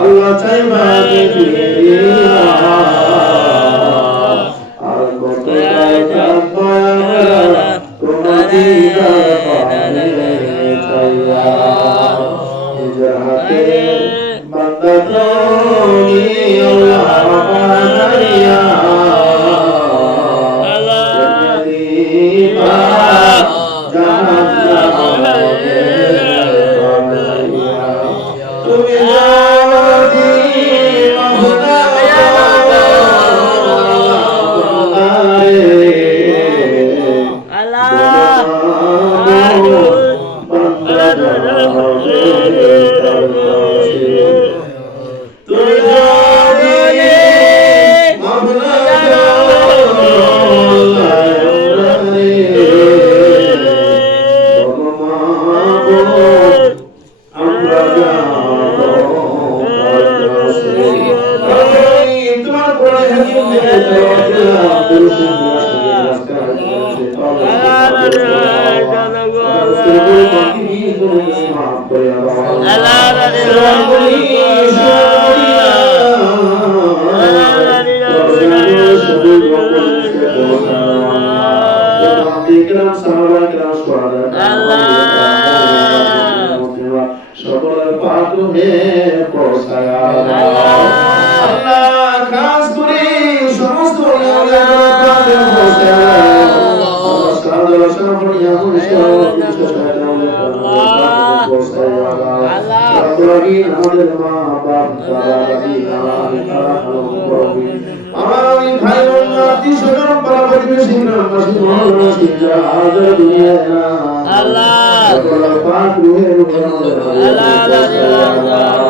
আল্লাহ চাই মাঝে আর কত তোমাদের Tuya সকলের পাপ হে পৌঁছায় আল্লাহ খাস করে সমস্ত অলিয়াদের পাপে পৌঁছায় আল্লাহ। আমার ভাই উন্নতি সুনাম বরাবর বিশিনা মাসি মহানা সিজা আজর দুনিয়া আল্লাহ আল্লাহ আল্লাহ আল্লাহ।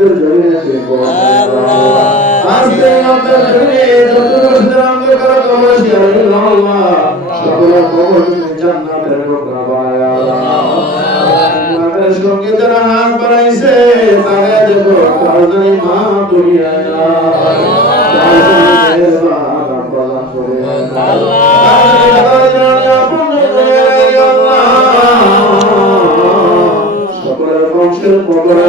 অন্তর জমিনে শিল্প আল্লাহ। অন্তর জমিনে যত রুদ্র অন্ধকার কমসি আল্লাহ সকল কবর জান্নাতের প্রভাবায় আল্লাহ। সঙ্গে যারা হাত বাড়াইছে তাকে দেব কারণে মা দুনিয়া সকলের বংশের পদরা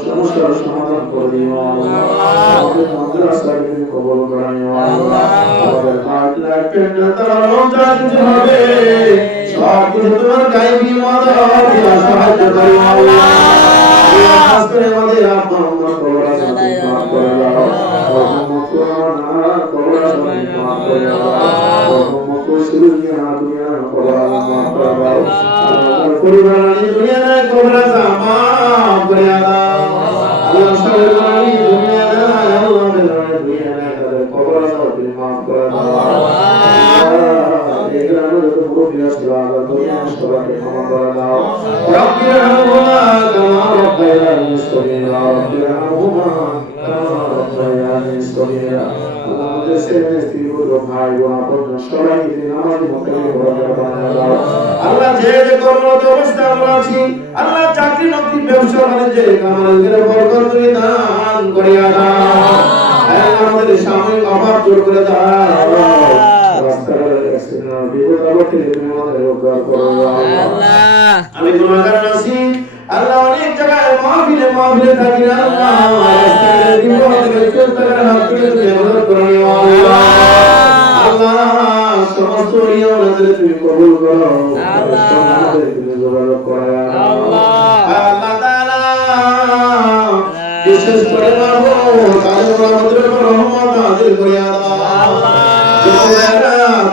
সমস্যার সমাধান করে দিও আমাদের মাদ্রাসাকে তুমি কবুল করে আমাদের হাত লাগবে না তার যা হবে সব কিছু তোমার গায়েবী মাদার সাহায্য করো আল্লাহ। খাস আমাদের আব্বা দুনিয়া দুনিয়া করা আল্লাহ করা আল্লাহ পরিবার দুনিয়া কবরা জামা করা আল্লাহ সবাই দুনিয়া আল্লাহ দুনিয়া কবরা জামা মাফ করা আল্লাহ এগুলো আমাদের পুরো বিনাশ করা আল্লাহ দুনিয়া সবাইকে ক্ষমা করে দাও রব্বিরহুমা কামা রব্বায়ানি সগীরা রব্বিরহুমা বোনেরা আমাদের ছেলে স্ত্রী পুত্র ভাই বোন আপন সবাই নামাজ মোকাবিলা করার আল্লাহ যে যে কর্মরত অবস্থা আমরা আছি আল্লাহ চাকরি নকরি ব্যবসা বাণিজ্যে আমাদের বরকত করে দান করিয়া দাও। হ্যাঁ, আমাদের সাময়িক অভাব দূর করে দাও। আমি গুণাগার আছি আল্লাহ মাহফিলে মাহফিলে থাকি না আল্লাহ সমস্ত ইমানদের তুমি কবুল করো আমাদের তুমি যোগাযোগ করো আল্লাহ। তাআলা বিশেষ করে মাহবুব তাদের রহমতের উপর রহমত নাযিল করিয়া আল্লাহ।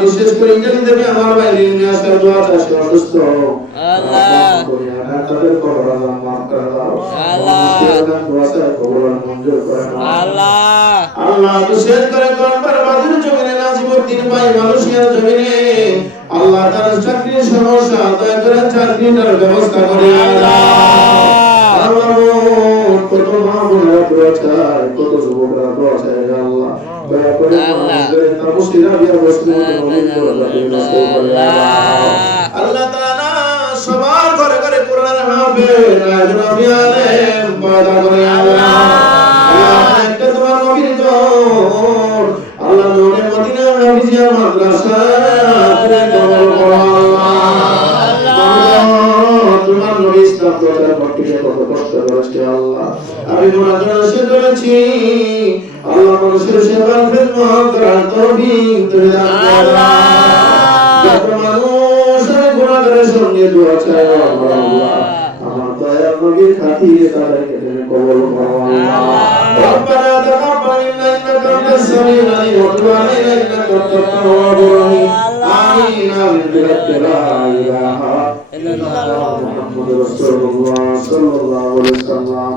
বিশেষ করে ইন্ডিয়ান থেকে আমার ভাই রিমি আসার দোয়া চাষে অসুস্থ আল্লাহ। আল্লাহ বিশেষ করে কোরআন বাদের জমিনে নাজিবুদ্দিন ভাই মালয়েশিয়ার জমিনে আল্লাহ তার চাকরির সমস্যা দয়া করে সবার ঘরে ঘরে কোরআন হবে। নবী আলেম পয়দা করে আল্লাহ। একটা তোমার নবীর দর আল্লাহ নূরে মদিনা হাফিজিয়া মাদ্রাসা। তোমার নবী ইসলাম প্রচার করতে কত কষ্ট করেছে আল্লাহ। আমি গুনাহগার সে করেছি। আল্লাহ মানুষের সেবা খেদমত করার তৌফিক তুমি দান করো যত মানুষ আমি গুনাহগারের সঙ্গে দোয়া চাই আমার আল্লাহ আমার দয়ার নবীর খাতিরে তাদেরকে তুমি কবুল করো আল্লাহ ربنا تقبل منا انك انت السميع العليم وتب علينا انك انت التواب الرحيم امين برب لا اله الا الله محمد رسول الله صلى الله عليه وسلم